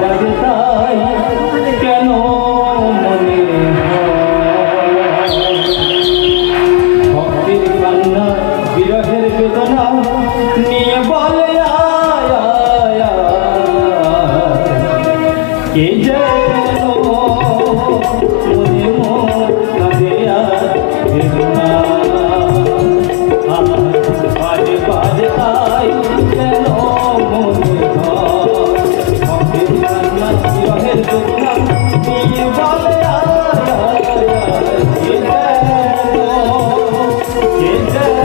বাজে তাই কেন মনে ভক্তির কান্না বিরহের বেদনা নিয়ে বলে কে যেন মনে কাঁদে বেদনা বাজে বাজে তাই কেন মনে ভক্তির কান্না বিরহের বেদনা নিয়ে বলে কে যেন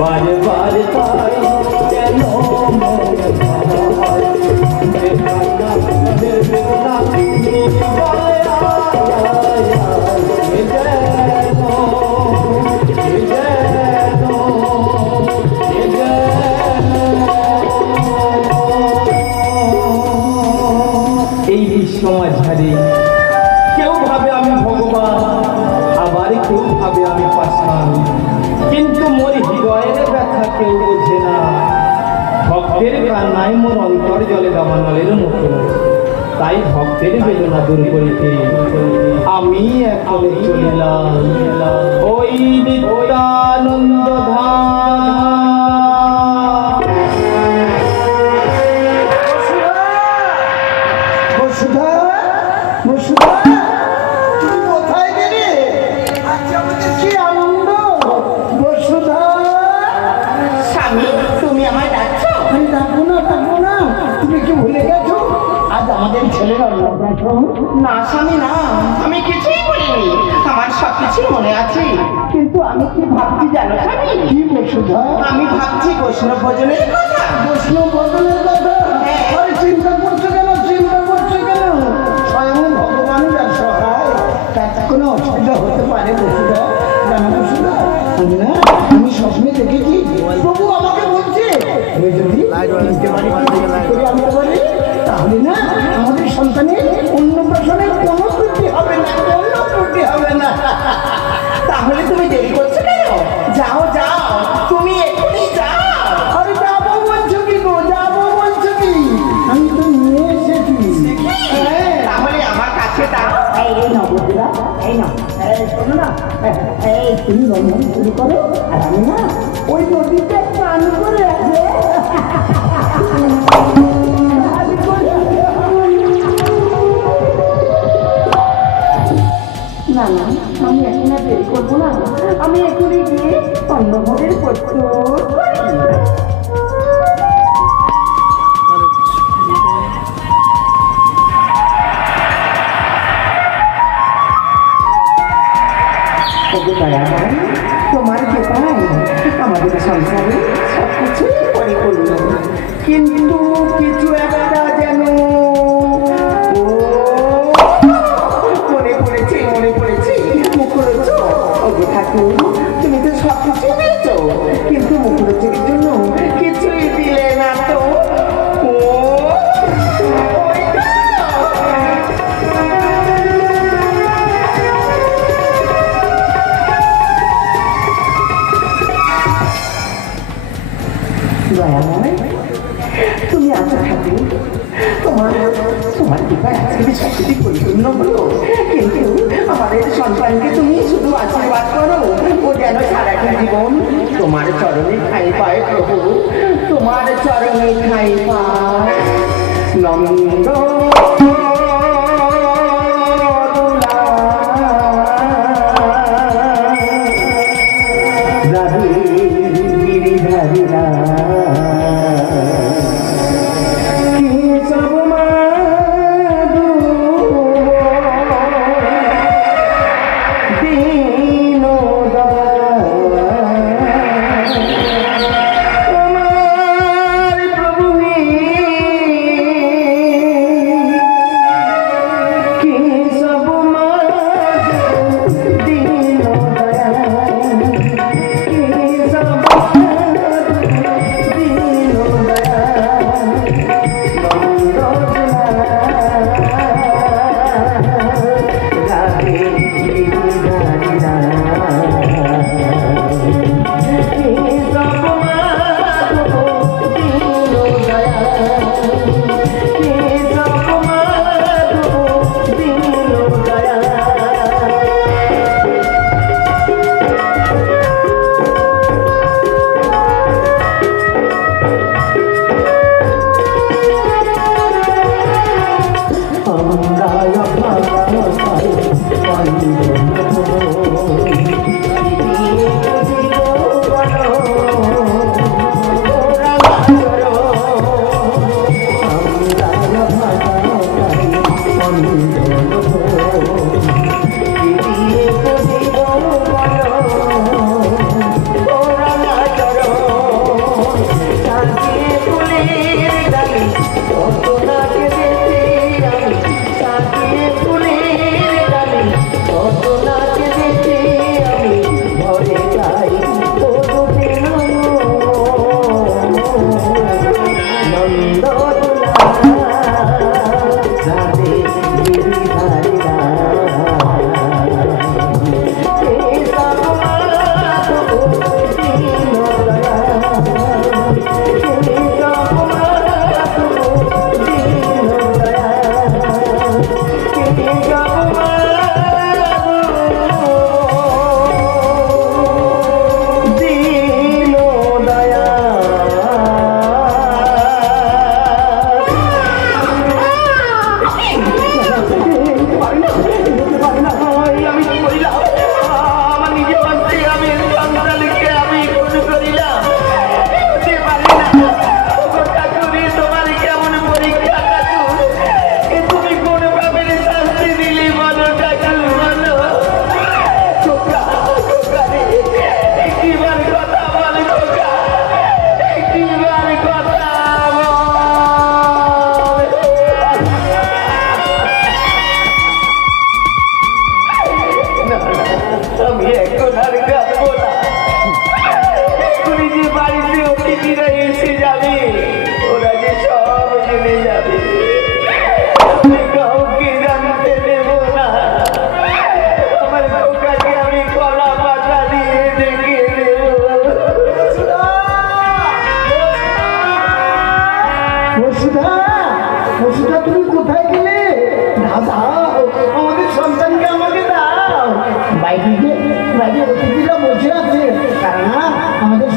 বারে বারে তাই কেন মনে হয় বেদনা নিয়ে বলে এই বিশ্বমাঝারে কেউ ভাবে আমি ভগবান, আবার কেউ ভাবে আমি পাষাণ, কিন্তু মোর হৃদয়ের ব্যথা কেউ বোঝে না। ভক্তের কান্নায় মোর অন্তর জলে দাবানলের মতো, তাই ভক্তের বেদনা দূর করিতে আমি এখন চলিলাম ওই নিত্যানন্দ ধাম। আমাদের ছেলের অন্নপ্রাশন। না স্বামী না, আমি কিছুই বলিনি, আমার সবকিছু মনে আছে, কিন্তু আমি কি ভাবছি জানো স্বামী? কি বসুধা? আমি ভাবছি বৈষ্ণব ভোজনের কথা। বৈষ্ণব ভোজনের কথা? আরে চিন্তা করছো কেন? চিন্তা করছো কেন? স্বয়ং ভগবান যার সহায়, তার কোনো অসুবিধা হতে পারে বসুধা? জানো বসুধা, আমি না আমি স্বপ্নে দেখেছি প্রভু আমাকে বলছে আমি যদি আনতে পারি তাহলে না আমাদের সন্তানের অন্নপ্রাশনের কোনো ত্রুটি হবে না, কোনো ত্রুটি হবে না। তাহলে তুমি দেরি করছো কেন? যাও যাও, তুমি এখনই যাও। আরে যাবো বলছো কি গো? যাবো বলছো কি? আমি তো নিয়ে এসেছি। তাহলে আমার কাছে দাও। এই নাও বন্ধুরা, এই নাও। শোনো না, এই তুমি রন্ধন শুরু করো, আর আমি না ওই নদীতে স্নান করে আসবে। না না, আমি এখন আর দেরি করবো না, আমি এখনই গিয়ে অন্নভোগের প্রস্তুত তোমার কৃপায় আমাদের সংসারে সবকিছু পরিপূর্ণ, কিন্তু কিছু একটা যেন তুমি তো সব কিছু দিয়েছ, কিন্তু মুখরোচকের জন্য কিছুই দিলে না তো। তুমি আছো ঠাকুর, তোমার তোমার কৃপায় আজকে সবকিছু পরিপূর্ণ হলো, কিন্তু আমাদের সন্তানকে তুমি শুধু আশীর্বাদ করো, ও যেন সারাটি জীবন তোমার চরণে ঠাঁই পায় প্রভু, তোমার চরণে ঠাঁই পায়। নন্দ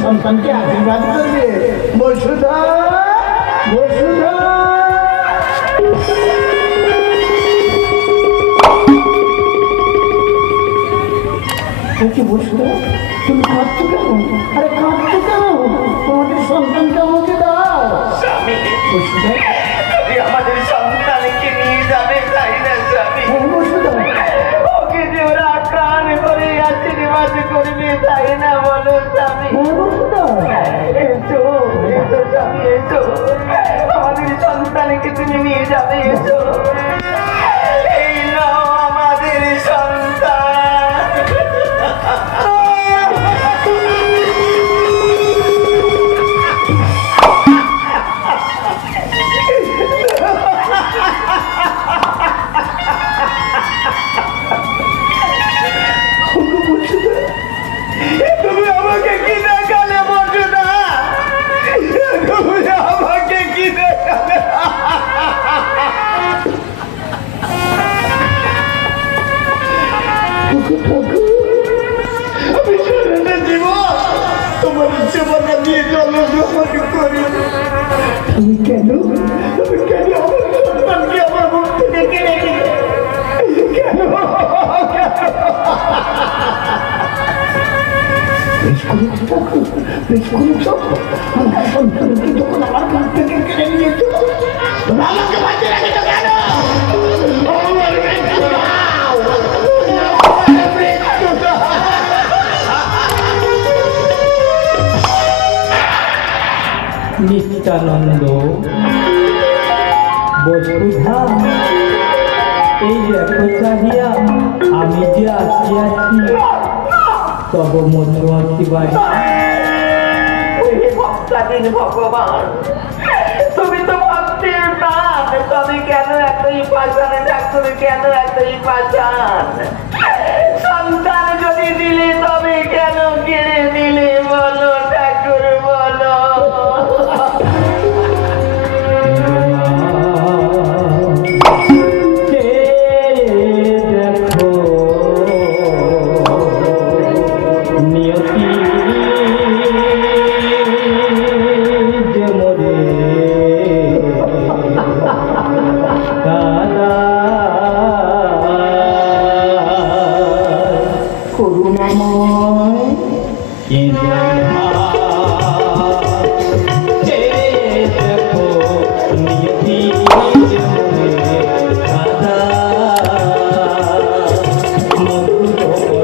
সন্তানকে আশীর্বাদ করবে। বসুধা, বসুধা, বসুধা, তুমি কাঁদছো কেন? আরে কাঁদছো কেন? তোমাদের সন্তানকে আমাকে দাও। বসুধা, আমাদের সন্তানকে নিয়ে যাবে তাই না স্বামী? বসুধা, ওকে যে ওরা প্রাণ করে আশীর্বাদ করবে তাই না বলো স্বামী? বসুধা, এসো এসো স্বামী এসো, আমাদের সন্তানকে তুমি নিয়ে যাবে। এসো, এই নাও আমাদের সন্তান। তুমি আমাকে কি দেখালে বসুধা? তুমি আমাকে কি দেখালে? আমি সারাটা জীবন তোমার সেবাটা দিয়ে জন্মগ্রহণ করি। তুমি কেন আমার সন্তানকে আমার মুখ থেকে কেড়ে নিলে? কেন? বেশ করেছো ঠাকুর, বেশ করেছো। আমার সন্তানকে যখন আমার মুখ থেকে কেড়ে নিয়েছো, তোমরা আমাকে বাঁচিয়ে রেখেছো কেন? আমার মৃত্যু দাও। আমার মৃত্যু দাও। নিত্যানন্দ, বসুধা, এই দেখো চাহিয়া আমি যে আসিয়াছি, তব মধুমতি বাড়ি। ওহে ভক্তাধীন ভগবান, তুমি তো ভক্তের প্রাণ, তবে কেন এতই পাষাণ ঠাকুর, কেন এতই পাষাণ? সন্তান যদি দিলে তবে কেন কেড়ে নিলে বলো ঠাকুর, বলো। দেখো নিয়তি যে মোরে দাদা করুণাময় দেখো নিয়তি যে মোরে দাদা মধুর রসে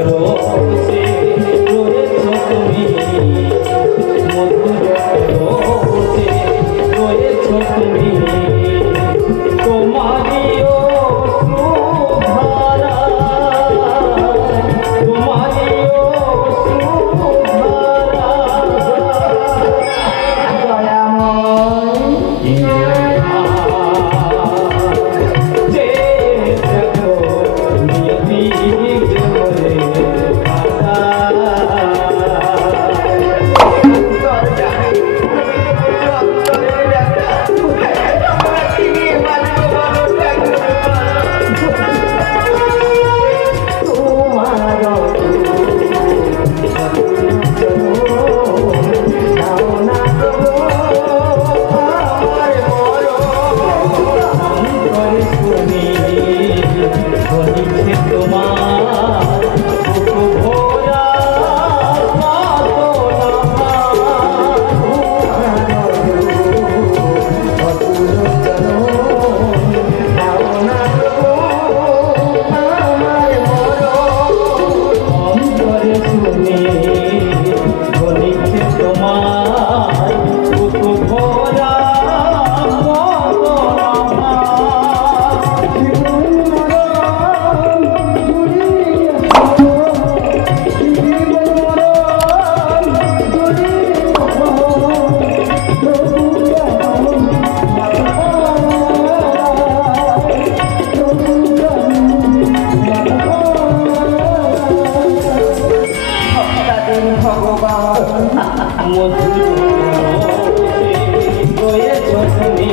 রয়েছ তুমি,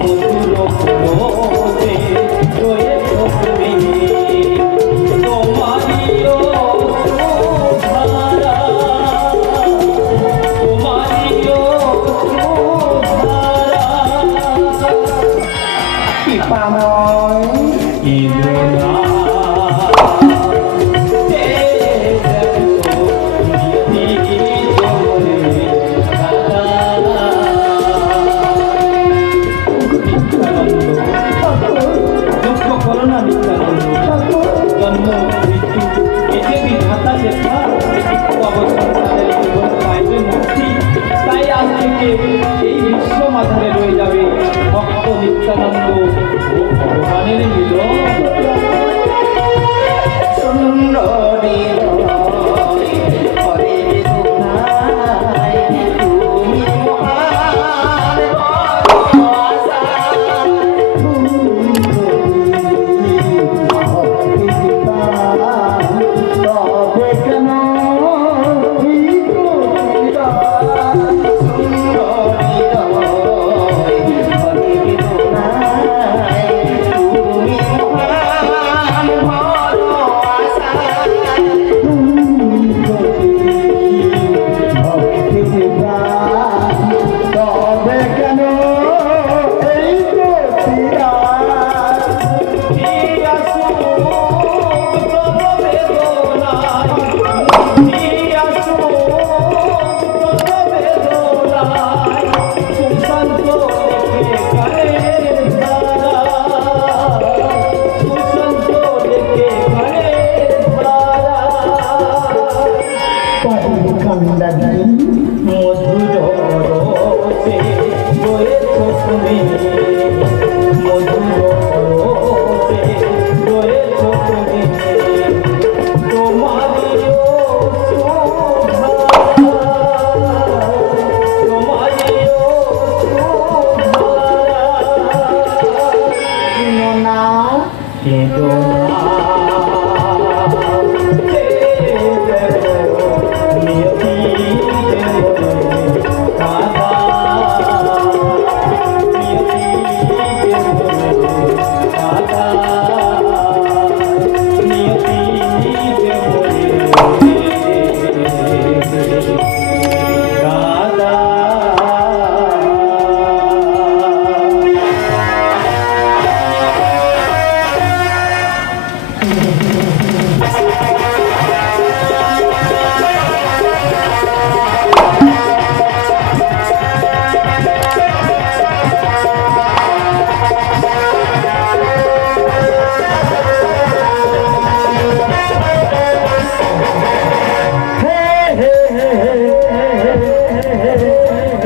মধুর রসে রয়েছ তুমি, তোমারই অশ্রুধারা, তোমারই অশ্রুধারা কৃপাময়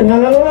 না না না